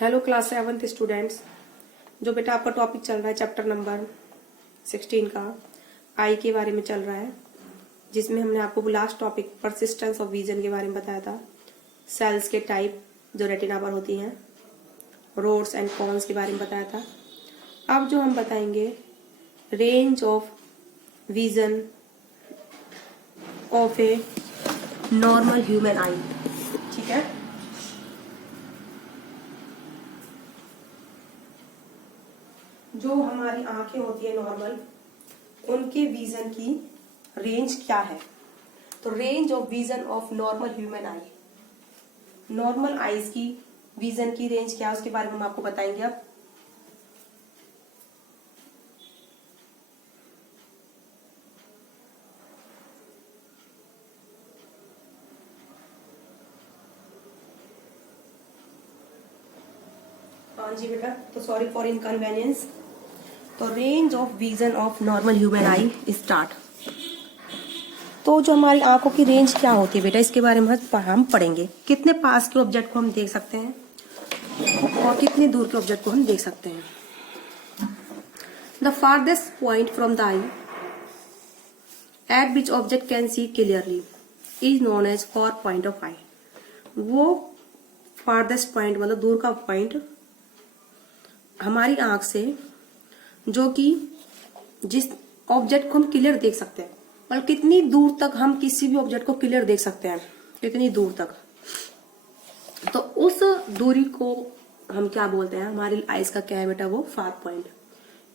Hello class 7th students. जो बेटा आपका टॉपिक चल रहा है चैप्टर नंबर 16 का आई के बारे में चल रहा है, जिसमें हमने आपको last topic persistence of vision के बारे में बताया था। सेल्स के टाइप जो रेटिना पर होती हैं, रोड्स एंड कॉन्स के बारे में बताया था। अब जो हम बताएंगे range of vision of a normal human आई। ठीक है, जो हमारी आंखें होती है नॉर्मल, उनके विजन की रेंज क्या है। तो range of vision of normal human I, normal eyes की विजन की रेंज क्या है उसके बारे में हम आपको बताएंगे। अब हाँ जी बेटा, तो सॉरी फॉर इनकन्वीनियंस। तो range of vision of normal human I start. तो जो हमारी आंखों की रेंज क्या होती है बेटा, इसके बारे में हम पढ़ेंगे। कितने पास के ऑब्जेक्ट को हम देख सकते हैं और कितने दूर के ऑब्जेक्ट को हम देख सकते हैं। The farthest point from the eye at which object can see clearly is known as far point of eye. वो फारदेस्ट पॉइंट मतलब दूर का पॉइंट हमारी आंख से जो कि जिस ऑब्जेक्ट को हम क्लियर देख सकते हैं, और कितनी दूर तक हम किसी भी ऑब्जेक्ट को क्लियर देख सकते हैं, कितनी दूर तक, तो उस दूरी को हम क्या बोलते हैं, हमारी आइज का क्या है बेटा, वो फार पॉइंट।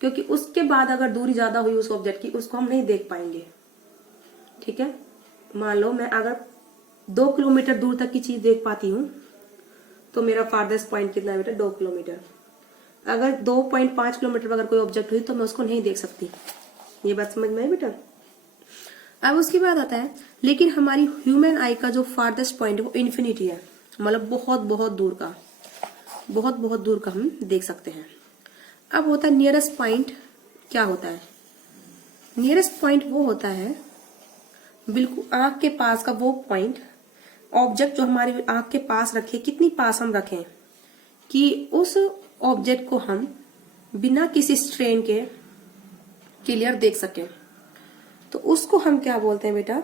क्योंकि उसके बाद अगर दूरी ज्यादा हुई उस ऑब्जेक्ट की, उसको हम नहीं देख पाएंगे। ठीक है, मान लो मैं अगर 2 किलोमीटर दूर तक की चीज देख पाती हूँ तो मेरा फारदेस्ट पॉइंट कितना है बेटा, 2 किलोमीटर। अगर 2.5 किलोमीटर अगर कोई ऑब्जेक्ट हुई तो मैं उसको नहीं देख सकती। ये बात समझ में आई बेटा। अब उसके बाद आता है, लेकिन हमारी ह्यूमन आई का जो फारदेस्ट पॉइंट है वो इन्फिनिटी है, मतलब बहुत बहुत दूर का, बहुत बहुत दूर का हम देख सकते हैं। अब होता है नियरेस्ट पॉइंट। क्या होता है नियरेस्ट पॉइंट? वो होता है बिल्कुल आंख के पास का वो पॉइंट, ऑब्जेक्ट जो हमारी आंख के पास रखे, कितनी पास हम रखें कि उस ऑब्जेक्ट को हम बिना किसी स्ट्रेन के क्लियर देख सके। तो उसको हम क्या बोलते हैं बेटा,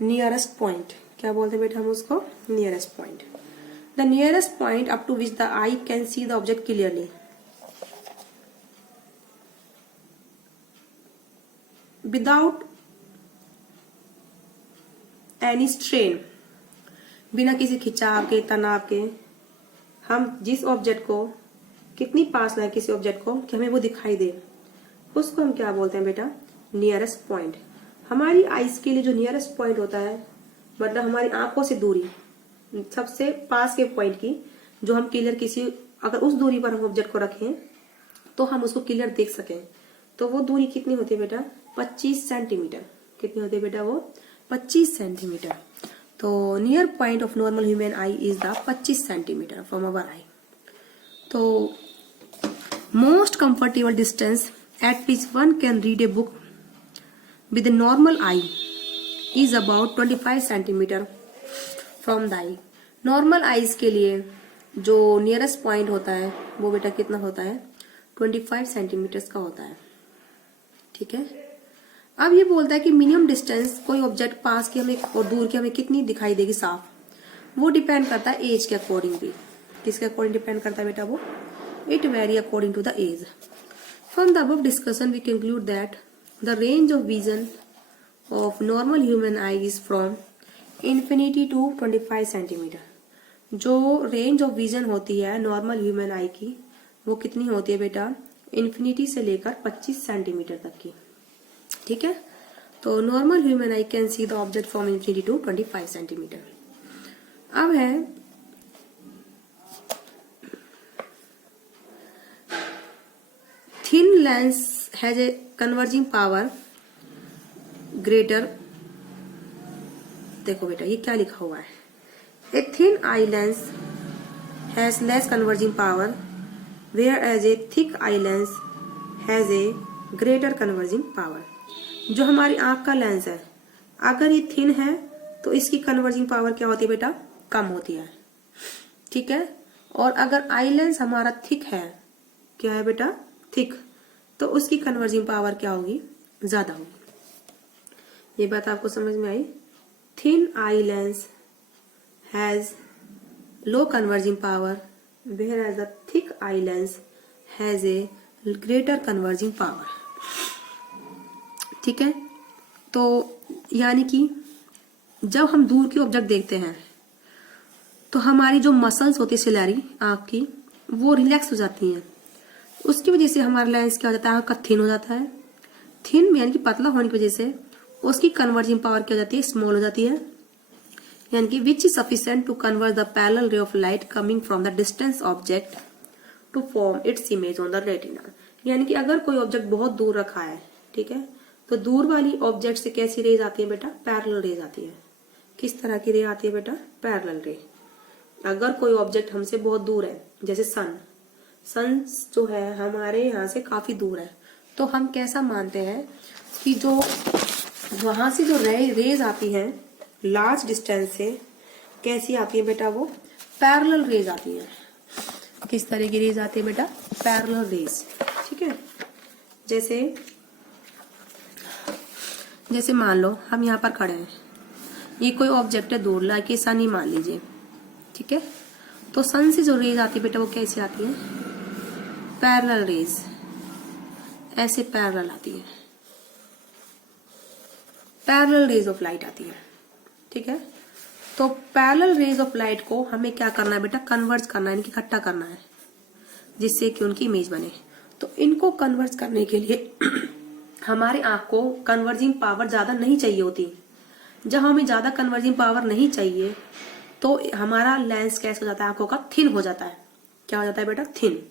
नियरेस्ट पॉइंट। क्या बोलते हैं बेटा हम उसको, nearest point. The nearest point up to which the eye can see the object clearly without any strain, बिना किसी खिंचाव के, तनाव के, हम जिस ऑब्जेक्ट को कितनी पास लाए किसी ऑब्जेक्ट को कि हमें वो दिखाई दे, उसको हम क्या बोलते हैं बेटा, नियरेस्ट पॉइंट। हमारी आइज के लिए जो नियरेस्ट पॉइंट होता है, मतलब हमारी आंखों से दूरी सबसे पास के पॉइंट की, जो हम क्लियर किसी, अगर उस दूरी पर हम ऑब्जेक्ट को रखें तो हम उसको क्लियर देख सकें, तो वो दूरी कितनी होती है बेटा, 25 सेंटीमीटर। कितनी होती है बेटा वो, 25 सेंटीमीटर। तो near point of normal human eye is the 25 centimetre from our eye. तो most comfortable distance at which one can read a book with a normal eye is about 25 centimeter from the eye. Normal eyes के लिए जो nearest point होता है वो बेटा कितना होता है, 25 सेंटीमीटर्स का होता है। ठीक है, अब ये बोलता है कि मिनिमम डिस्टेंस कोई ऑब्जेक्ट पास की हमें और दूर की हमें कितनी दिखाई देगी साफ, वो डिपेंड करता है एज के अकॉर्डिंग भी। किसके अकॉर्डिंग डिपेंड करता है बेटा वो, it vary according to the age. From the above discussion, we conclude that the range of vision of normal human eye is from infinity to 25 centimeter. जो रेंज ऑफ विजन होती है normal human आई की, वो कितनी होती है बेटा, infinity से लेकर 25 सेंटीमीटर तक की। ठीक है, तो normal human eye can see the object from infinity to 25 centimetre. अब है thin lens has a converging power greater। देखो बेटा ये क्या लिखा हुआ है, a thin eye lens has less converging power whereas a thick eye lens has a greater converging power। जो हमारी आंख का लेंस है, अगर ये थिन है तो इसकी कन्वर्जिंग पावर क्या होती है बेटा, कम होती है। ठीक है, और अगर आई लेंस हमारा थिक है, क्या है बेटा, थिक, तो उसकी कन्वर्जिंग पावर क्या होगी, ज्यादा होगी। ये बात आपको समझ में आई। Thin eye lens has low converging power whereas the thick eye lens has a greater converging power। ठीक है, तो यानी कि जब हम दूर की ऑब्जेक्ट देखते हैं तो हमारी जो मसल्स होती है सिलेरी आंख की, वो रिलैक्स हो जाती हैं। उसकी वजह से हमारा लेंस क्या हो जाता है, आंख का थिन हो जाता है। थिन यानी कि पतला होने की वजह से उसकी कन्वर्जिंग पावर क्या हो जाती है, स्मॉल हो जाती है। यानी कि which is sufficient to convert the parallel ray of light coming from the distance object to form its image on the retina. यानी कि अगर कोई ऑब्जेक्ट बहुत दूर रखा है, ठीक है, तो दूर वाली ऑब्जेक्ट से कैसी रेज आती है बेटा, पैरेलल रेज आती है। किस तरह की रे आती है बेटा, पैरेलल रे। अगर कोई ऑब्जेक्ट हमसे बहुत दूर है, जैसे सन जो है हमारे यहाँ से काफी दूर है, तो हम कैसा मानते हैं कि जो वहां से जो रेज आती है लार्ज डिस्टेंस से, कैसी आती है बेटा, वो पैरेलल रेज आती है। किस तरह की रेज आती है बेटा, पैरेलल रेज। ठीक है, जैसे मान लो हम यहाँ पर खड़े हैं, ये कोई ऑब्जेक्ट है दूर, लाइक सन ही मान लीजिए। ठीक है, तो सन से जो रेज आती है बेटा वो कैसी आती है, पैरेलल रेज, ऐसे पैरेलल आती है, पैरेलल रेज ऑफ लाइट आती है। ठीक है, तो पैरेलल रेज ऑफ लाइट को हमें क्या करना है बेटा, कन्वर्ज करना है, इनकी इकट्ठा करना है, जिससे कि उनकी इमेज बने। तो इनको कन्वर्ज करने के लिए हमारे आंख को कन्वर्जिंग पावर ज्यादा नहीं चाहिए होती। जब हमें ज्यादा कन्वर्जिंग पावर नहीं चाहिए तो हमारा लेंस कैसे हो जाता है, आंखों का थिन हो जाता है। क्या हो जाता है बेटा, थिन।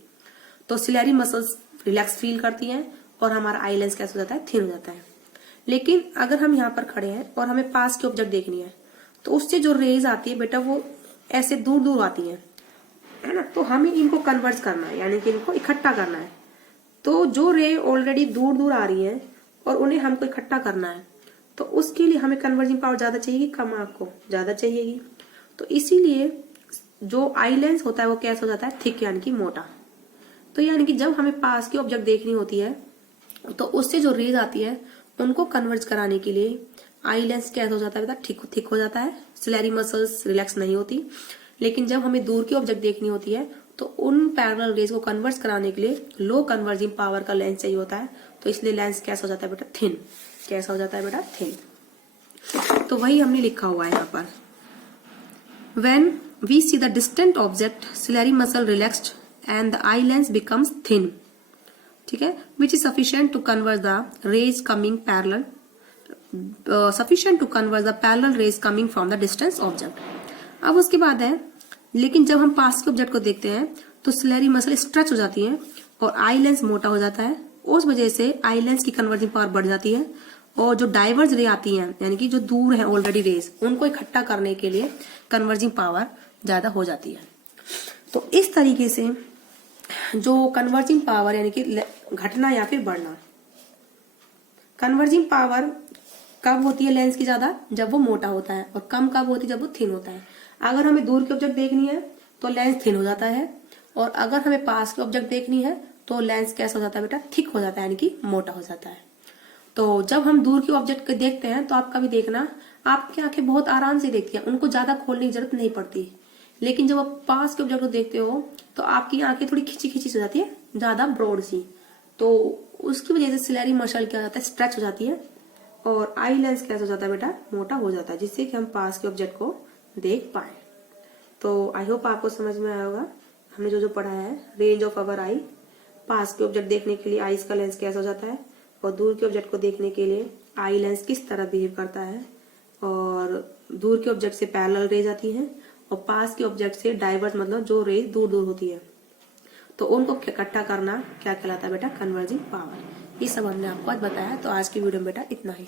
तो सिलेरी मसल्स रिलैक्स फील करती हैं और हमारा आई लेंस कैसे हो जाता है, थिन हो जाता है। लेकिन अगर हम यहाँ पर खड़े हैं और हमें पास की ऑब्जेक्ट देखनी है, तो उससे जो रेज आती है बेटा वो ऐसे दूर दूर आती है ना, तो हमें इनको कन्वर्ज करना है, यानी कि इनको इकट्ठा करना है। तो जो रे ऑलरेडी दूर दूर आ रही है और उन्हें हमको इकट्ठा करना है, तो उसके लिए हमें कन्वर्जिंग पावर ज्यादा चाहिए, कम आंख को ज्यादा चाहिएगी। तो इसीलिए जो आई लेंस होता है वो कैसा हो जाता है, थिक, यानी कि मोटा। तो यानी कि जब हमें पास की ऑब्जेक्ट देखनी होती है तो उससे जो रेज आती है उनको कन्वर्ज कराने के लिए आई लेंस कैसा हो जाता है बेटा, थिक हो जाता है, सिलेरी मसल्स रिलैक्स नहीं होती। लेकिन जब हमें दूर की ऑब्जेक्ट देखनी होती है तो उन पैरेलल रेज को कन्वर्ज कराने के लिए लो कन्वर्जिंग पावर का लेंस चाहिए होता है। तो इसलिए लेंस कैसा हो जाता है बेटा, थिन। कैसा हो जाता है बेटा, थिन। तो वही हमने लिखा हुआ है यहाँ पर, when we see the distant object ciliary muscle relaxed and the eye lens becomes thin, ठीक है, which is sufficient to convert the rays coming parallel rays coming from the distance object। अब उसके बाद है, लेकिन जब हम पास के ऑब्जेक्ट को देखते हैं तो सिलेरी मसल स्ट्रेच हो जाती है और आई लेंस मोटा हो जाता है। उस वजह से आई लेंस की कन्वर्जिंग पावर बढ़ जाती है और जो डाइवर्ज रे आती हैं, यानी कि जो दूर है ऑलरेडी रेज, उनको इकट्ठा करने के लिए कन्वर्जिंग पावर ज्यादा हो जाती है। तो इस तरीके से जो कन्वर्जिंग पावर यानी कि घटना या फिर बढ़ना, कन्वर्जिंग पावर कब होती है लेंस की ज्यादा, जब वो मोटा होता है, और कम कब होती है, जब वो थिन होता है। अगर हमें दूर की ऑब्जेक्ट देखनी है तो लेंस थिन हो जाता है, और अगर हमें पास की ऑब्जेक्ट देखनी है तो लेंस कैसा हो जाता है बेटा, थिक हो जाता है, यानी कि मोटा हो जाता है। तो जब हम दूर की ऑब्जेक्ट को देखते हैं तो आप कभी देखना, आपकी आंखें बहुत आराम से देखती हैं, उनको ज्यादा खोलने की जरूरत नहीं पड़ती। लेकिन जब आप पास के ऑब्जेक्ट को देखते हो तो आपकी आंखें थोड़ी खिंची खिंची हो जाती है, ज्यादा ब्रॉड सी। तो उसकी वजह से सिलेरी मसल क्या हो जाता है, स्ट्रेच हो जाती है, और आई लेंस कैसा हो जाता है बेटा, मोटा हो जाता है, जिससे कि हम पास के ऑब्जेक्ट को देख पाए। तो आई होप आपको समझ में आया होगा हमने जो पढ़ा है, रेंज ऑफ अवर आई। पास के ऑब्जेक्ट देखने के लिए आईज का लेंस कैसा हो जाता है, और दूर के ऑब्जेक्ट को देखने के लिए आई लेंस किस तरह बिहेव करता है, और दूर के ऑब्जेक्ट से पैरेलल रेज आती है और पास के ऑब्जेक्ट से डाइवर्ज, मतलब जो रेज दूर दूर होती है, तो उनको इकट्ठा करना क्या कहलाता है बेटा, कन्वर्जिंग पावर। ये सब हमने आपको आज बताया। तो आज की वीडियो में बेटा इतना ही।